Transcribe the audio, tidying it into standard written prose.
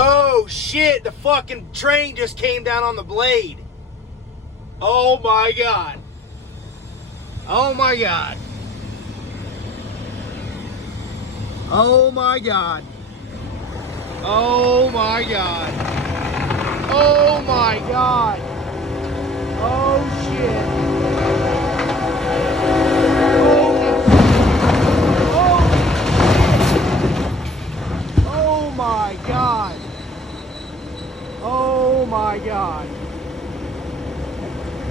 Oh shit, the fucking train just came down on the blade. Oh my god. Oh my god. Oh my god. Oh my god. Oh my god. Oh shit.